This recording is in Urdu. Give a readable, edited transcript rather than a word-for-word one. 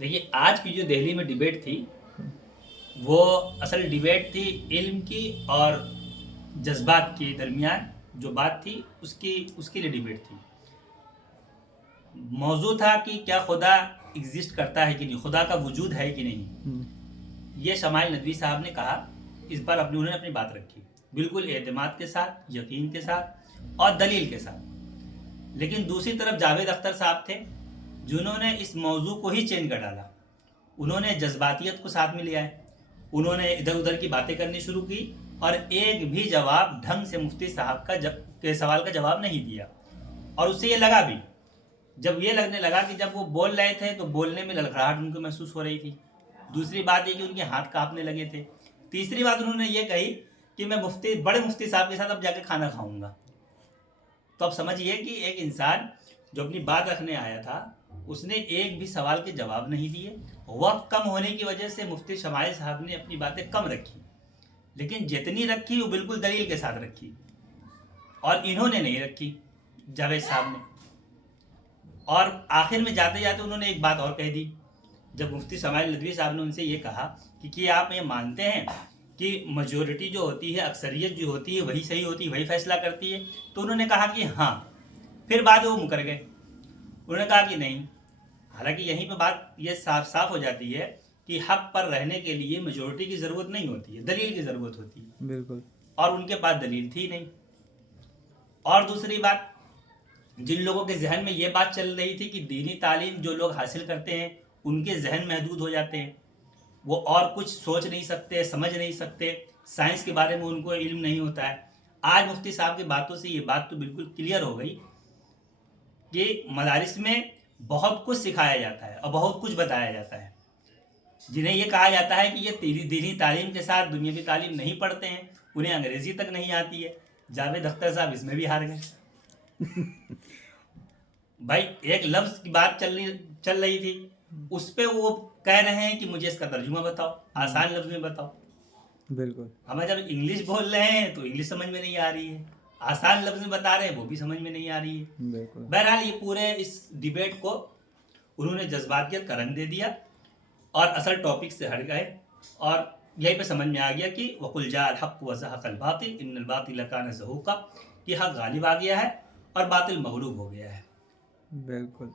دیکھیے آج کی جو دہلی میں ڈبیٹ تھی وہ اصل ڈبیٹ تھی علم کی اور جذبات کے درمیان جو بات تھی اس کے لیے ڈبیٹ تھی. موضوع تھا کہ کیا خدا ایگزسٹ کرتا ہے کہ نہیں, خدا کا وجود ہے کہ نہیں. یہ شمائل ندوی صاحب نے کہا, اس پر انہوں نے اپنی بات رکھی بالکل اعتماد کے ساتھ, یقین کے ساتھ اور دلیل کے ساتھ. لیکن دوسری طرف جاوید اختر صاحب تھے جنہوں نے اس موضوع کو ہی چینج کر ڈالا. انہوں نے جذباتیت کو ساتھ میں لیا ہے, انہوں نے ادھر ادھر کی باتیں کرنی شروع کی اور ایک بھی جواب ڈھنگ سے مفتی صاحب کے سوال کا جواب نہیں دیا. اور اس سے یہ لگا بھی, جب یہ لگنے لگا کہ جب وہ بول رہے تھے تو بولنے میں لڑکھڑاہٹ ان کو محسوس ہو رہی تھی. دوسری بات یہ کہ ان کے ہاتھ کانپنے لگے تھے. تیسری بات انہوں نے یہ کہی کہ میں بڑے مفتی صاحب کے ساتھ اب جا کے کھانا کھاؤں گا. تو اب سمجھیے کہ ایک انسان جو اپنی بات رکھنے آیا تھا اس نے ایک بھی سوال کے جواب نہیں دیے. وقت کم ہونے کی وجہ سے مفتی شمائل صاحب نے اپنی باتیں کم رکھی, لیکن جتنی رکھی وہ بالکل دلیل کے ساتھ رکھی. اور انہوں نے نہیں رکھی, جاوید صاحب نے. اور آخر میں جاتے جاتے انہوں نے ایک بات اور کہہ دی. جب مفتی شمائل ندوی صاحب نے ان سے یہ کہا کہ کیا آپ یہ مانتے ہیں کہ میجورٹی جو ہوتی ہے, اکثریت جو ہوتی ہے وہی صحیح ہوتی ہے, وہی فیصلہ کرتی ہے, تو انہوں نے کہا کہ ہاں. پھر بعد وہ مکر گئے, انہوں نے کہا کہ نہیں. حالانکہ یہیں پہ بات یہ صاف ہو جاتی ہے کہ حق پر رہنے کے لیے میجورٹی کی ضرورت نہیں ہوتی ہے, دلیل کی ضرورت ہوتی ہے. بالکل. اور ان کے پاس دلیل تھی نہیں. اور دوسری بات, جن لوگوں کے ذہن میں یہ بات چل رہی تھی کہ دینی تعلیم جو لوگ حاصل کرتے ہیں ان کے ذہن محدود ہو جاتے ہیں, وہ اور کچھ سوچ نہیں سکتے, سمجھ نہیں سکتے, سائنس کے بارے میں ان کو علم نہیں ہوتا ہے. آج مفتی صاحب کی باتوں سے یہ بات تو بالکل کلیئر ہو گئی کہ مدارس میں بہت کچھ سکھایا جاتا ہے اور بہت کچھ بتایا جاتا ہے. جنہیں یہ کہا جاتا ہے کہ یہ دینی تعلیم کے ساتھ دنیاوی تعلیم نہیں پڑھتے ہیں, انہیں انگریزی تک نہیں آتی ہے. جاوید اختر صاحب اس میں بھی ہار گئے. بھائی ایک لفظ کی بات چل رہی تھی, اس پہ وہ کہہ رہے ہیں کہ مجھے اس کا ترجمہ بتاؤ, آسان لفظ میں بتاؤ. بالکل. ہمیں جب انگلش بول رہے ہیں تو انگلش سمجھ میں نہیں آ رہی ہے, آسان لفظ میں بتا رہے ہیں وہ بھی سمجھ میں نہیں آ رہی ہے. بالکل. بہرحال یہ پورے اس ڈیبیٹ کو انہوں نے جذباتیت کا رنگ دے دیا اور اصل ٹاپک سے ہٹ گئے, اور یہیں پہ سمجھ میں آ گیا کہ وَقُلْ جَاءَ الْحَقُّ وَزَهَقَ الْبَاطِلُ إِنَّ الْبَاطِلَ كَانَ زَهُوقًا, کہ حق غالب آ گیا ہے اور باطل مغلوب ہو گیا ہے. بالکل.